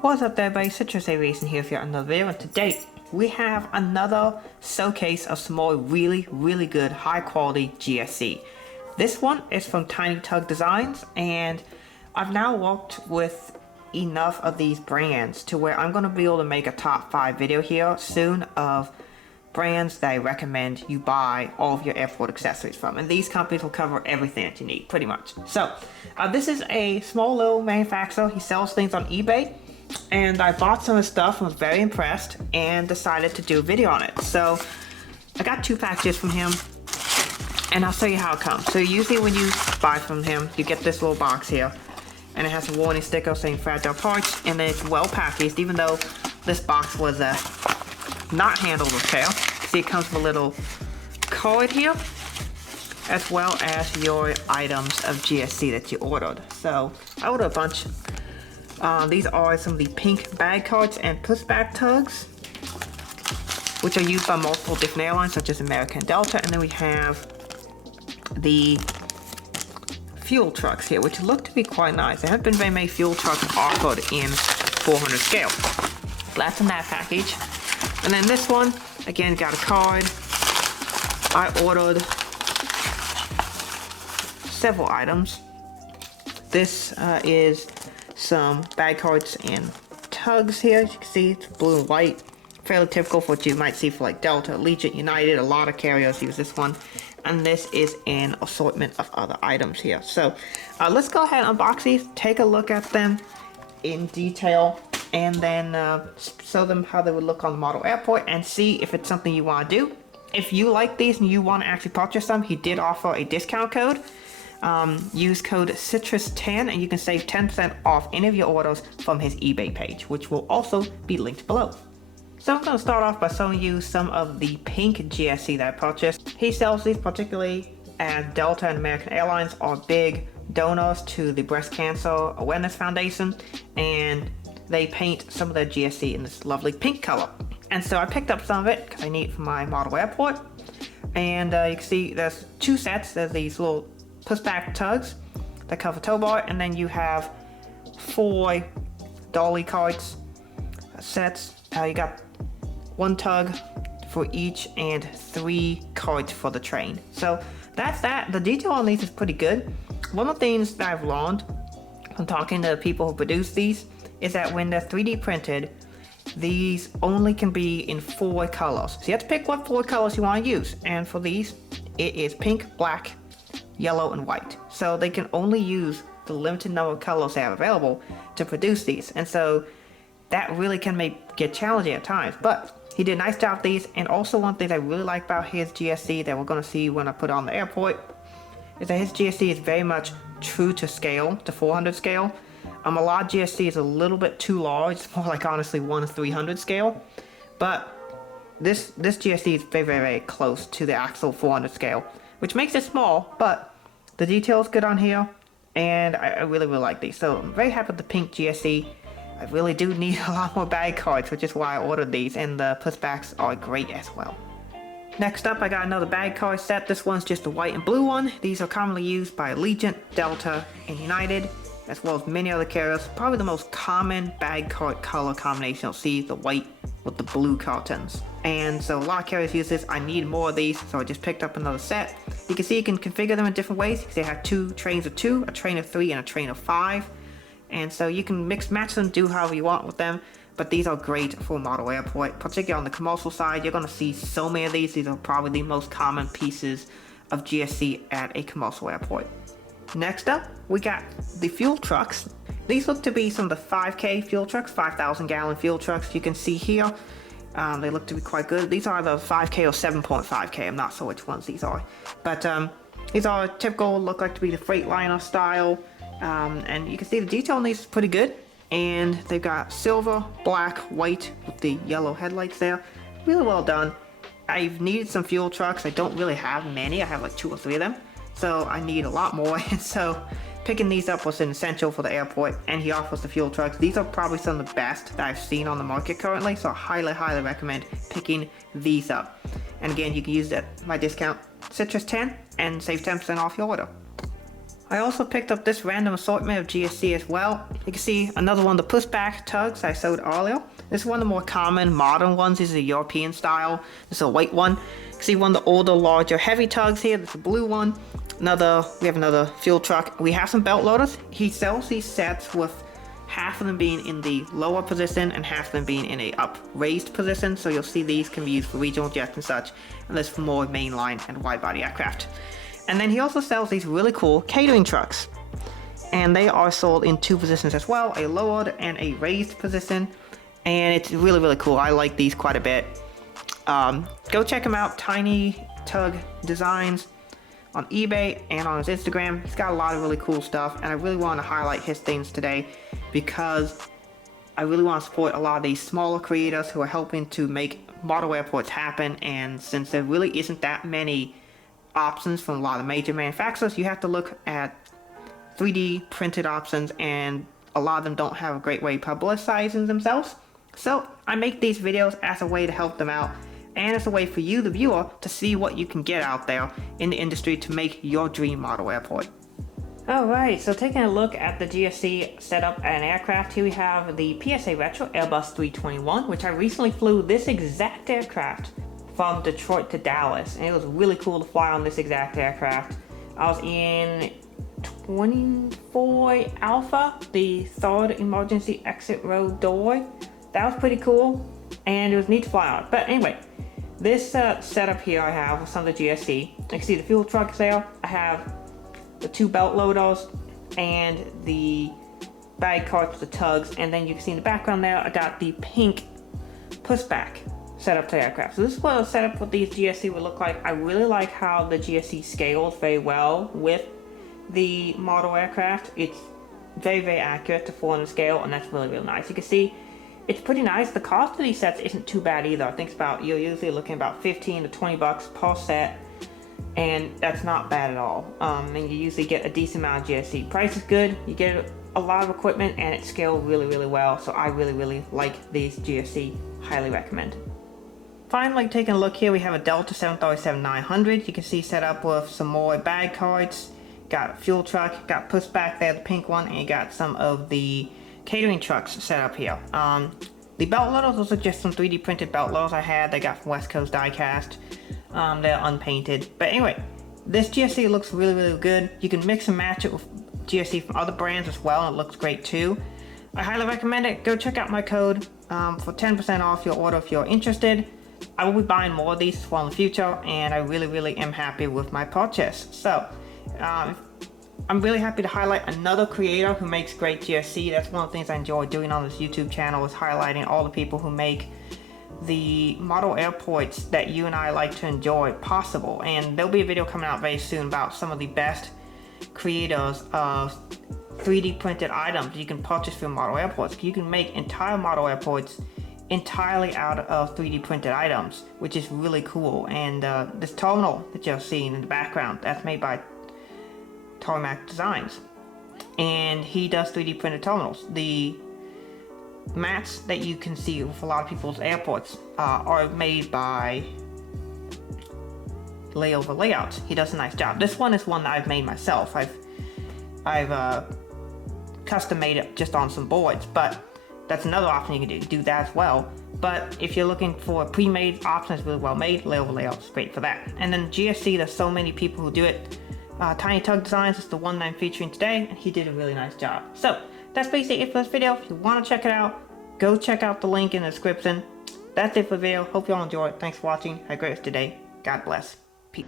What's up there, everybody? Citrus Aviation here for another video, and today we have another showcase of some more really good high quality GSE. This one is from Tug Designs, and I've now worked with enough of these brands to where I'm going to be able to make a top 5 video here soon of brands that I recommend you buy all of your airport accessories from, and these companies will cover everything that you need pretty much. So this is a small little manufacturer. He sells things on eBay, and I bought some of his stuff and was very impressed and decided to do a video on it. So I got 2 packages from him, and I'll show you how it comes. So usually when you buy from him, you get this little box here, and it has a warning sticker saying fragile parts, and then it's well packaged, even though this box was not handled with care. See, it comes with a little card here, as well as your items of GSC that you ordered. So I ordered a bunch. These are some of the pink bag cards and pushback tugs, which are used by multiple different airlines such as American, Delta, and then we have the fuel trucks here, which look to be quite nice. There have been very many fuel trucks offered in 400 scale. That's in that package. And then this one, again, got a card. I ordered several items. This is some bag cards and tugs here. As you can see, it's blue and white. Fairly typical for what you might see for like Delta, Allegiant, United. A lot of carriers use this one. And this is an assortment of other items here. So let's go ahead and unbox these, take a look at them in detail, and then show them how they would look on the model airport and see if it's something you want to do. If you like these and you want to actually purchase them, he did offer a discount code. Use code CITRUS10 and you can save 10% off any of your orders from his eBay page, which will also be linked below. So I'm going to start off by showing you some of the pink GSE that I purchased. He sells these particularly as Delta and American Airlines are big donors to the Breast Cancer Awareness Foundation, and they paint some of their GSE in this lovely pink color. And so I picked up some of it because I need it for my model airport. And you can see there's 2 sets. There's these little pushback tugs that cover tow bar, and then you have 4 dolly cards sets. You got 1 tug for each and 3 cards for the train. So that's that. The detail on these is pretty good. One of the things that I've learned from talking to people who produce these is that when they're 3D printed, these only can be in 4 colors. So you have to pick what 4 colors you want to use. And for these, it is pink, black, yellow, and white. So they can only use the limited number of colors they have available to produce these. And so that really can get challenging at times. But he did a nice job with these. And also one thing I really like about his GSE that we're going to see when I put it on the airport is that his GSE is very much true to scale, to 400 scale. A lot of GSE is a little bit too large. It's more like honestly 1/300 scale. But this GSE is very close to the actual 400 scale, which makes it small, but the detail is good on here, and I really like these. So I'm very happy with the pink GSE. I really do need a lot more bag cards, which is why I ordered these, and the pushbacks are great as well. Next up, I got another bag card set. This one's just a white and blue one. These are commonly used by Allegiant, Delta, and United, as well as many other carriers. Probably the most common bag card color combination you'll see, the white with the blue cartons. And so a lot of carriers use this. I need more of these, so I just picked up another set. You can see you can configure them in different ways. They have 2 trains of 2, a train of 3, and a train of 5. And so you can mix match them, do however you want with them. But these are great for model airport, particularly on the commercial side. You're going to see so many of these. These are probably the most common pieces of GSC at a commercial airport. Next up, we got the fuel trucks. These look to be some of the 5K fuel trucks, 5,000 gallon fuel trucks. You can see here, they look to be quite good. These are the 5K or 7.5K. I'm not sure which ones these are. But these are typical, look like to be the Freightliner style. And you can see the detail on these is pretty good. And they've got silver, black, white with the yellow headlights there. Really well done. I've needed some fuel trucks. I don't really have many. I have like 2 or 3 of them. So I need a lot more. And so picking these up was an essential for the airport. And he offers the fuel trucks. These are probably some of the best that I've seen on the market currently. So I highly recommend picking these up. And again, you can use my discount CITRUS10 and save 10% off your order. I also picked up this random assortment of GSE as well. You can see another one of the pushback tugs I showed earlier. This is one of the more common modern ones. This is a European style. This is a white one. You can see one of the older, larger, heavy tugs here. This is a blue one. We have another fuel truck. We have some belt loaders. He sells these sets with half of them being in the lower position and half of them being in a raised position. So you'll see these can be used for regional jets and such. And this for more mainline and wide body aircraft. And then he also sells these really cool catering trucks. And they are sold in two positions as well, a lowered and a raised position. And it's really, really cool. I like these quite a bit. Go check him out, Tiny Tug Designs, on eBay and on his Instagram. He's got a lot of really cool stuff, and I really want to highlight his things today because I really want to support a lot of these smaller creators who are helping to make model airports happen. And since there really isn't that many options from a lot of major manufacturers, you have to look at 3D printed options, and a lot of them don't have a great way of publicizing themselves. So I make these videos as a way to help them out, and as a way for you, the viewer, to see what you can get out there in the industry to make your dream model airport. Alright, so taking a look at the GSE setup and aircraft, here we have the PSA Retro Airbus 321, which I recently flew this exact aircraft from Detroit to Dallas, and it was really cool to fly on this exact aircraft. I was in 24 Alpha, the third emergency exit row door. That was pretty cool, and it was neat to fly on. But anyway, this setup here I have with some of the GSE. You can see the fuel trucks there. I have the two belt loaders and the bag carts with the tugs, and then you can see in the background there I got the pink pushback setup to the aircraft. So this is what a setup with these GSE would look like. I really like how the GSE scales very well with the model aircraft. It's very, very accurate to 400 scale, and that's really, really nice. You can see it's pretty nice. The cost of these sets isn't too bad either. I think you're usually looking about 15 to 20 bucks per set, and that's not bad at all. And you usually get a decent amount of GSE. Price is good. You get a lot of equipment, and it scales really, really well. So I really, really like these GSE. Highly recommend. Finally, taking a look here, we have a Delta 737-900. You can see set up with some more bag carts. Got a fuel truck, got pushback there, the pink one, and you got some of the catering trucks set up here. The belt loaders, those are just some 3D printed belt loaders I had. They got from West Coast Diecast. They're unpainted. But anyway, this GSE looks really, really good. You can mix and match it with GSE from other brands as well, and it looks great too. I highly recommend it. Go check out my code for 10% off your order if you're interested. I will be buying more of these as well in the future, and I really, really am happy with my purchase. So, I'm really happy to highlight another creator who makes great GSE. That's one of the things I enjoy doing on this YouTube channel, is highlighting all the people who make the model airports that you and I like to enjoy possible. And there'll be a video coming out very soon about some of the best creators of 3D printed items you can purchase from model airports. You can make entire model airports entirely out of 3D printed items, which is really cool. And this terminal that you're seeing in the background, that's made by Tug Designs, and he does 3D printed terminals. The mats that you can see with a lot of people's airports are made by Layover Layouts. He does a nice job. This one is one that I've made myself. I've custom made it just on some boards, but that's another option you can do that as well. But if you're looking for a pre-made option that's really well made, Layover Layouts, great for that. And then GSE, there's so many people who do it. Tiny Tug Designs is the one that I'm featuring today, and he did a really nice job. So that's basically it for this video. If you want to check it out, go check out the link in the description. That's it for the video. Hope you all enjoyed. Thanks for watching. Have a great rest of the day. God bless. Peace.